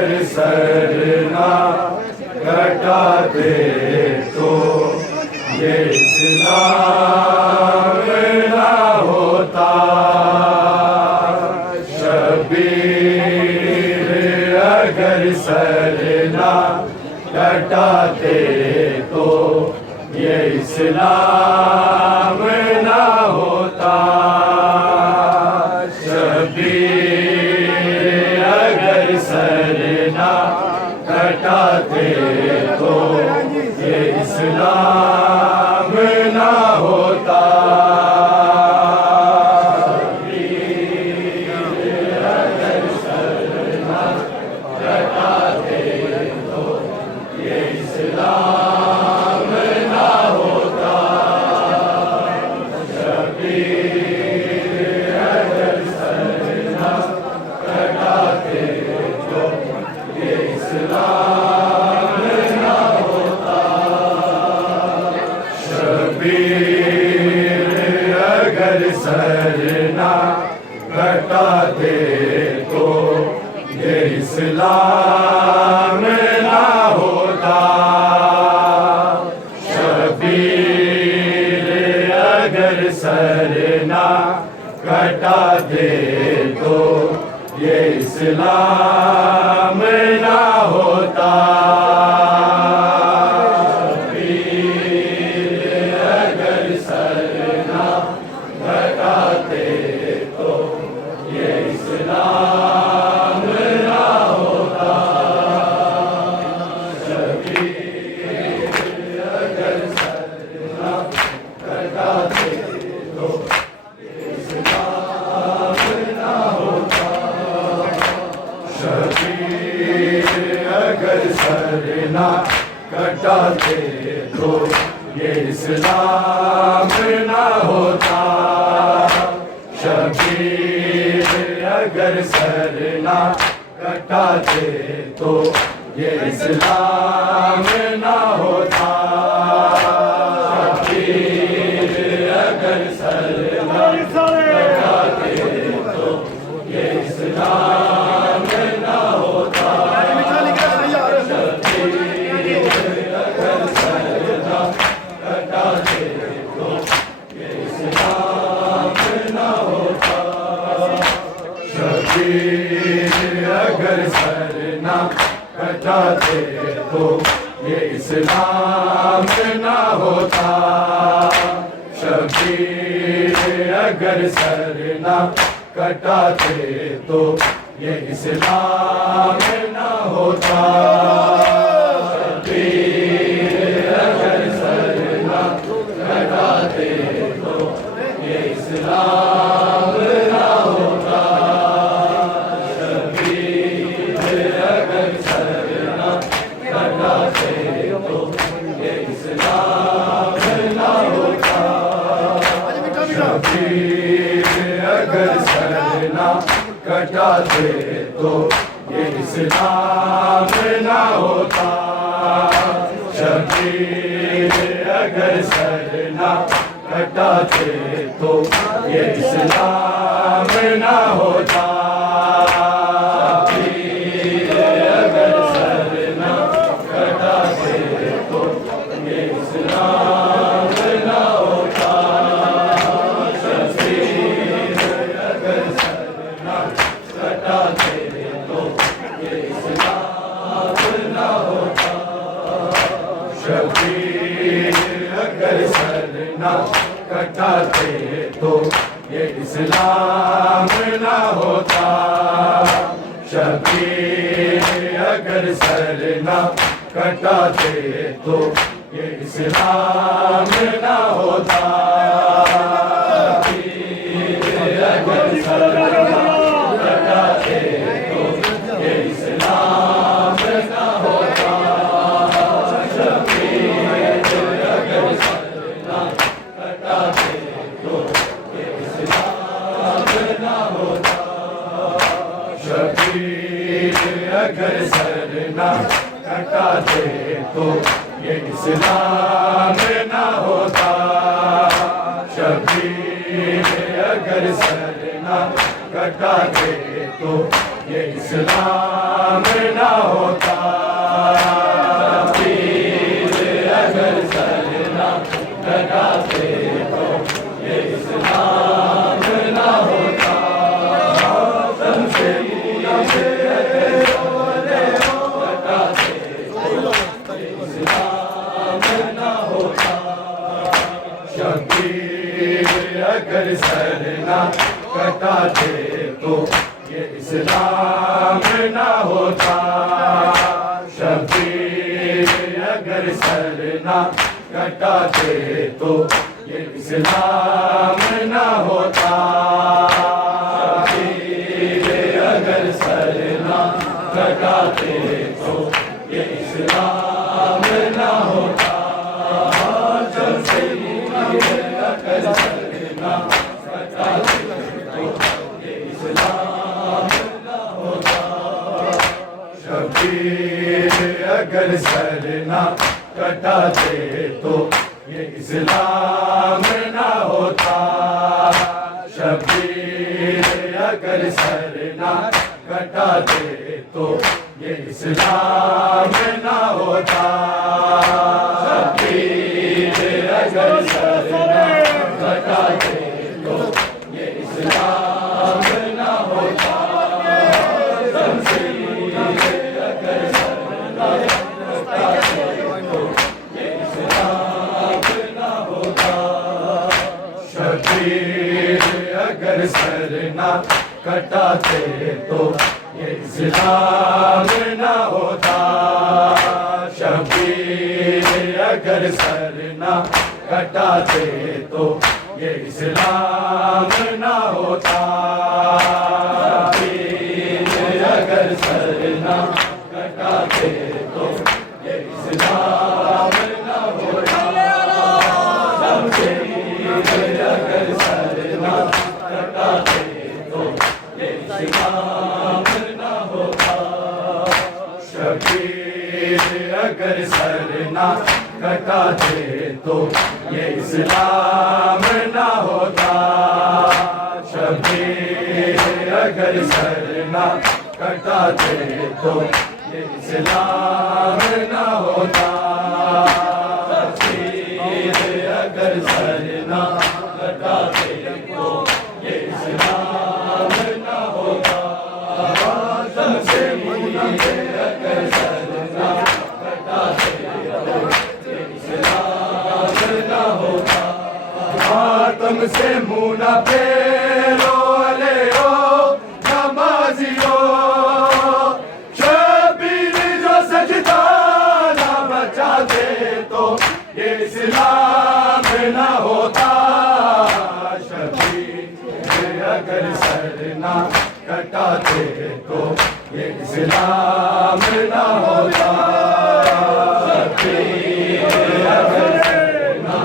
اگر سر نہ کٹاتے تو یہ اسلام نہ ہوتا شبیر اگر سر نہ کٹاتے تو یہ اسلام نہ ہوتا شبیر اگر سر نہ کٹاتے تو یہ اسلام نہ ہوتا اگر سر نہ کٹاتے تو یہ اسلام نہ ہوتا شبیر اگر سر نہ کٹاتے تو یہ اسلام نہ ہوتا شبیر اگر سر نہ کٹاتے تو یہ اسلام نہ ہوتا شبیر اگر سر نہ کٹاتے تو یہ اسلام نہ ہوتا شبیر اگر سر نہ کٹاتے تو یہ اسلام نہ ہوتا شبیر اگر سر نہ کٹاتے تو یہ اسلام نہ ہوتا شبیر اگر سر نہ کٹاتے تو یہ اسلام نہ ہوتا شبیر اگر سر نہ کٹاتے تو یہ اسلام نہ ہوتا شبیر اگر سر نہ کٹاتے تو یہ اسلام نہ ہوتا شبیر اگر سر نہ کٹاتے تو یہ اسلام نہ ہوتا شبیر اگر سر نہ کٹاتے تو یہ اسلام نہ ہوتا شبیر اگر سر نہ کٹاتے تو یہ اسلام نہ ہوتا شبیر اگر سر نہ کٹاتے تو یہ اسلام نہ ہوتا شبیر اگر سر نہ کٹاتے تو یہ اسلام نہ ہوتا شبیر اگر سر نہ کٹاتے تو یہ اسلام نہ ہوتا شبیر اگر سر نہ کٹاتے تو یہ اسلام نہ ہوتا شبیر اگر سر نہ کٹاتے تو یہ اسلام نہ ہوتا شبیر اگر سر نہ کٹاتے تو یہ اسلام نہ ہوتا شبیر اگر سر نہ کٹاتے تو یہ اسلام نہ ہوتا شبیر اگر سر نہ کٹاتے تو یہ اسلام نہ ہوتا شبیر اگر سر نہ کٹاتے تو یہ اسلام نہ ہوتا شبیر اگر سر نہ کٹاتے تو یہ اسلام نہ ہوتا شبیر اگر سر نہ کٹاتے تو یہ اسلام نہ ہوتا شبیر اگر سر نہ کٹاتے تو یہ اسلام نہ کٹاتے تو یہ اسلام نہ ہوتا شبیر اگر سر نہ کٹاتے تو یہ اسلام نہ ہوتا شبیر اگر سر نہ کٹاتے تو یہ اسلام نہ ہوتا شبیر اگر سر نہ کٹاتے تو یہ اسلام نہ ہوتا شبیر اگر سر نہ کٹاتے تو یہ اسلام نہ ہوتا شبیر اگر سر نہ کٹاتے تو یہ اسلام نہ ہوتا شبیر اگر سر نہ کٹاتے تو یہ اسلام نہ ہوتا شبیر اگر سر نہ کٹاتے تو یہ اسلام نہ ہوتا شبیر اگر سر نہ کٹاتے تو یہ اسلام نہ ہوتا شبیر اگر سر نہ کٹاتے تو یہ اسلام نہ ہوتا شبیر اگر سر نہ کٹاتے تو یہ اسلام نہ ہوتا شبیر اگر سر نہ کٹاتے تو یہ اسلام نہ ہوتا شبیر اگر سر نہ کٹاتے تو یہ اسلام نہ ہوتا شبیر اگر سر نہ کٹاتے تو یہ اسلام نہ ہوتا شبیر اگر سر نہ کٹاتے تو یہ اسلام نہ ہوتا شبیر اگر سر نہ کٹاتے تو یہ اسلام نہ ہوتا ماتم سے منہ نہ پھیرو علیو نمازیو شبیر جو سجدہ نہ بچاتے تو یہ اسلام نہ ہوتا شبیر اگر سر نہ کٹاتے تو یہ اسلام نہ ہوتا شبیر اگر سر نہ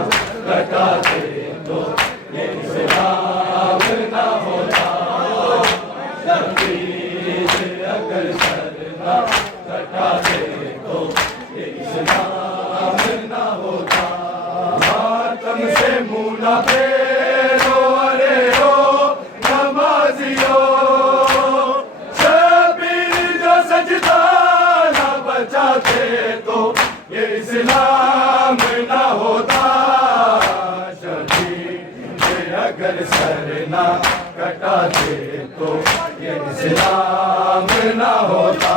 کٹاتے تو یہ اسلام نہ ہوتا شبیر اگر سر نہ کٹاتے تو یہ اسلام نہ ہوتا ماتم سے منہ نہ پھیرو علیو نمازیو شبیر جو سجدہ نہ بچاتے تو یہ اسلام نہ ہوتا شبیر اگر سر نہ کٹاتے تو یہ اسلام نہ ہوتا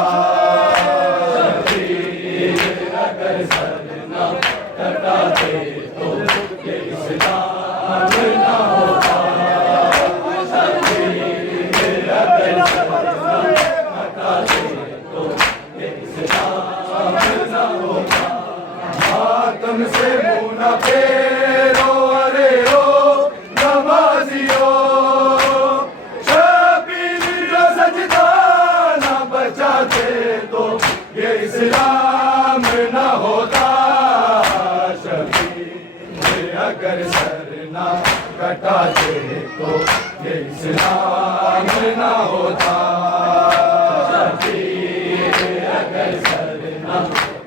شبیر اگر سر نہ کٹاتے تو یہ اسلام نہ ہوتا شبیر اگر سر نہ کٹاتے تو یہ اسلام نہ ہوتا ماتم سے منہ نہ پھیرو علیو نمازیو شبیر جو سجدہ نہ بچاتے تو یہ اسلام نہ ہوتا شبیر اگر سر نہ کٹاتے تو یہ اسلام نہ ہوتا شبیر اگر سر نہ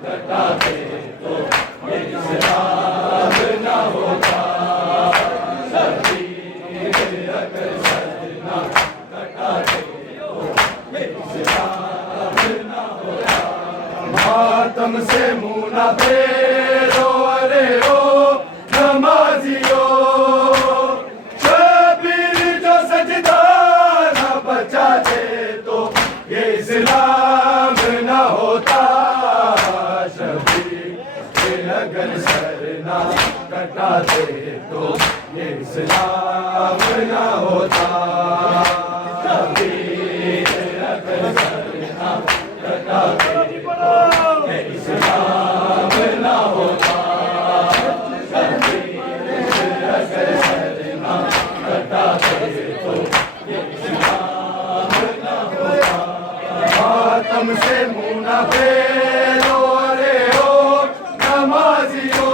کٹاتے تو یہ اسلام نہ ہوتا شبیر اگر سر نہ کٹاتے تو یہ اسلام نہ ہوتا ماتم سے منہ نہ پھیرو علیو نمازیو شبیر جو سجدہ نہ بچاتے تو یہ اسلام نہ ہوتا شبیر اگر سر نہ کٹاتے تو یہ اسلام نہ ہوتا شبیر اگر سر نہ کٹاتے تو یہ اسلام نہ ہوتا شبیر اگر سر نہ کٹاتے تو یہ اسلام نہ ہوتا ماتم سے منہ نہ پھیرو رے ہو نمازیوں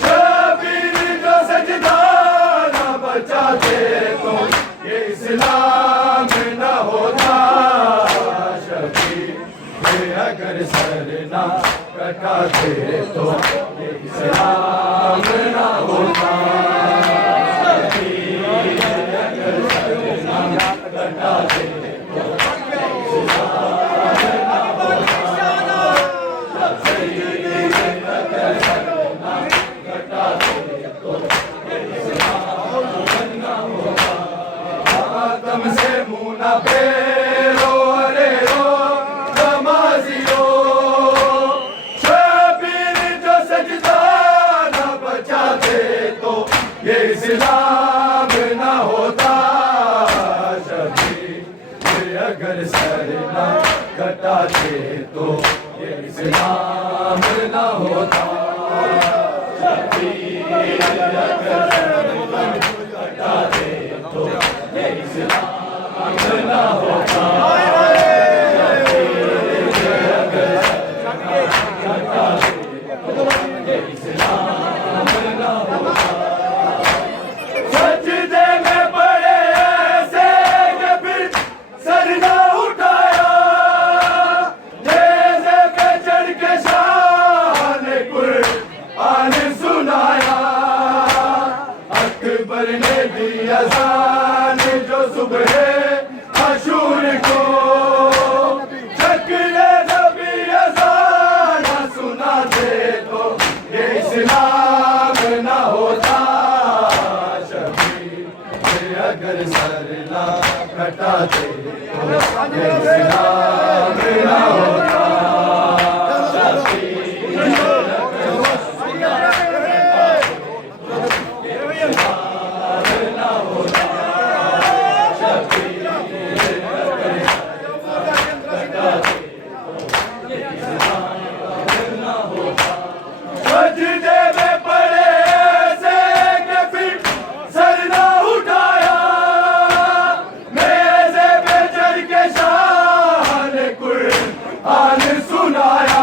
شبیر جو سجدہ نہ بچاتے تو یہ اسلام نہ ہوتا شبیر اگر سر نہ کٹاتے تو یہ اسلام نہ ہوتا شبیر اگر سر نہ کٹاتے سے منہ نہ پھیرو رے ہو نمازیوں شبیر جو سجدہ نہ بچاتے تو یہ اسلام نہ ہوتا شبیر اگر سر نہ کٹاتے تو یہ اسلام نہ ہوتا شبیر اگر سر نہ کٹاتے تو یہ اسلام نہ ہوتا سجدے میں پڑے ایسے کہ پھر سر نہ اٹھایا نیزے پہ چڑھ کے شان قرآن سنایا اکبر نے دی اذان جو صبح عاشور کو شکل نبی اذان سناتے تو یہ اسلام نہ ہوتا شبیر اگر سر نہ کٹاتے تو یہ اسلام نہ ہوتا سجدے میں پڑے ایسے کہ پھر سر نہ اٹھایا نیزے پہ چڑھ کے شان قرآن سنایا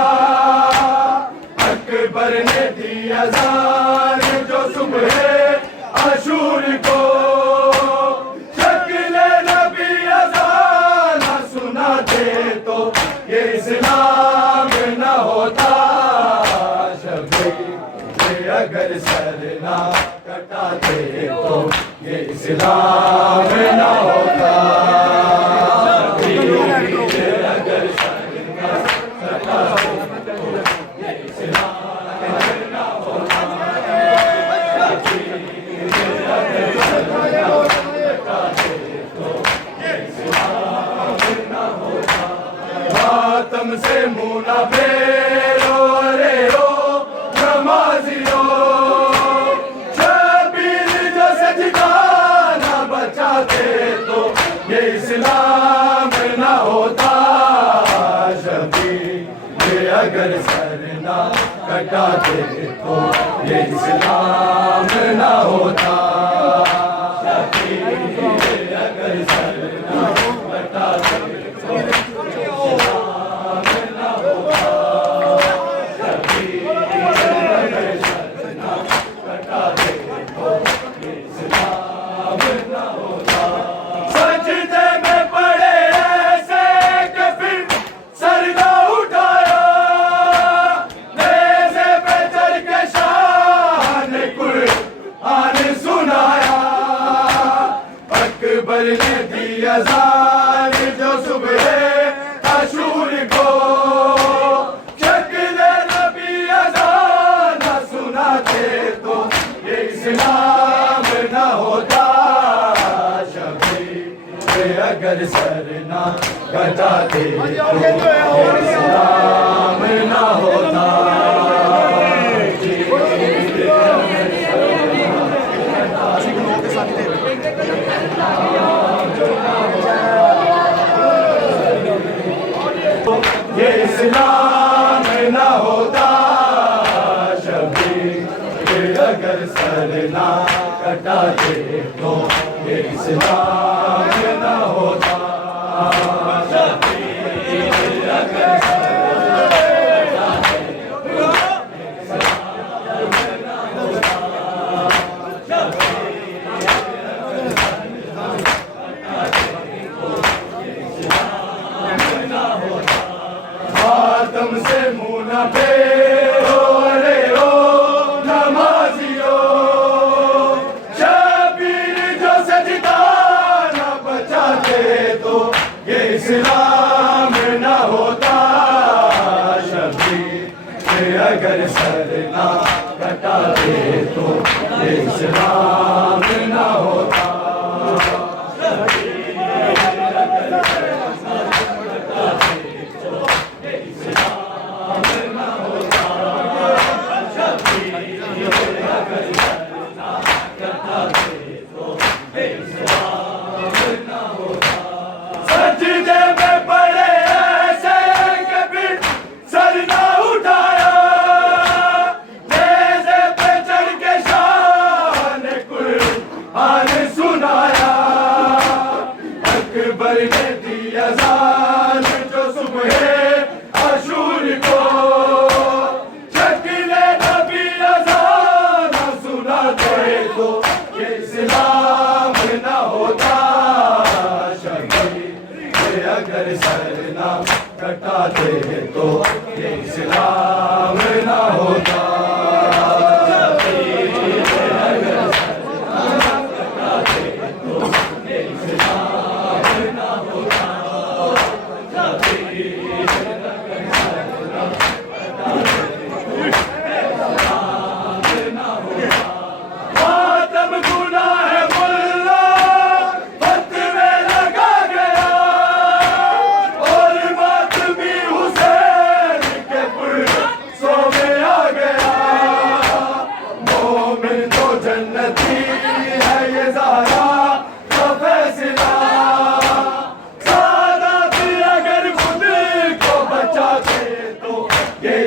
اکبر نے دی اذان جو صبح عاشور کو شکل نبی اذان سناتے تو یہ اسلام نہ ہوتا اگر سر نہ کٹاتے تو یہ اسلام نہ ہوتا اگر سر نہ کٹاتے تو یہ اسلام نہ ہوتا اگر سر نہ کٹاتے تو یہ اسلام نہ ہوتا ماتم سے منہ نہ پھیرو رے ہو نمازیوں شبیر جو سجدہ نہ بچاتے تو یہ اسلام نہ ہوتا شبیر اگر سر نہ کٹاتے تو یہ اسلام نہ ہوتا شبیر اگر سر نہ کٹاتے تو اسلام نہ ہوتا سجدے میں پڑے ایسے کہ پھر سر نہ اٹھایا نیزے پہ چڑھ کے شان قرآن سنایا اکبر نے دی اذان جو صبح عاشور کو شکل نبی اذان سناتے تو یہ اسلام نہ ہوتا شبیر اگر سر نہ کٹاتے تو یہ اسلام نہ ہوتا سر نہ کٹاتے تو یہ اسلام نہ ہوتا شبیر اگر سے منہ نہ پھیرو رے او نمازیو شبیر جو سجدہ نہ بچاتے تو یہ اسلام نہ ہوتا شبیر اگر سر نہ کٹاتے تو یہ اسلام نہ ہوتا سجدے میں پڑے ایسے کہ پھر سر نہ اٹھایا نیزے پہ چڑھ کے شان قرآن سنایا اکبر نے دی اذان جو صبح عاشور کو شکل نبی اذان سناتے تو یہ اسلام نہ ہوتا اگر سر نہ کٹاتے تو یہ اسلام نہ ہوتا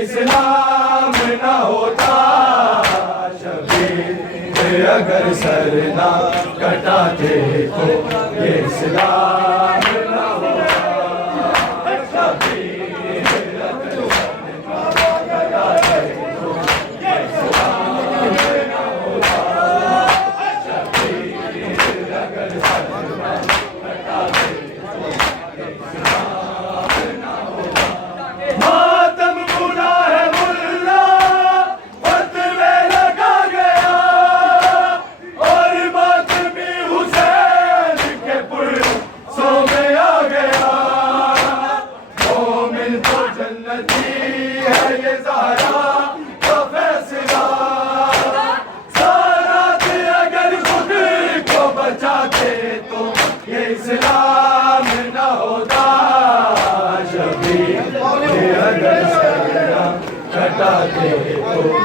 اسلام نہ ہوتا شبیر اگر سر نہ کٹاتے تو یہ اسلام نہ ہوتا شبیر اگر سر نہ کٹاتے تو یہ اسلام نہ ہوتا شبیر اگر سر نہ کٹاتے تو یہ اسلام نہ ہوتا ماتم اسلام نہ ہوتا شبیر اگر سر نہ کٹاتے تو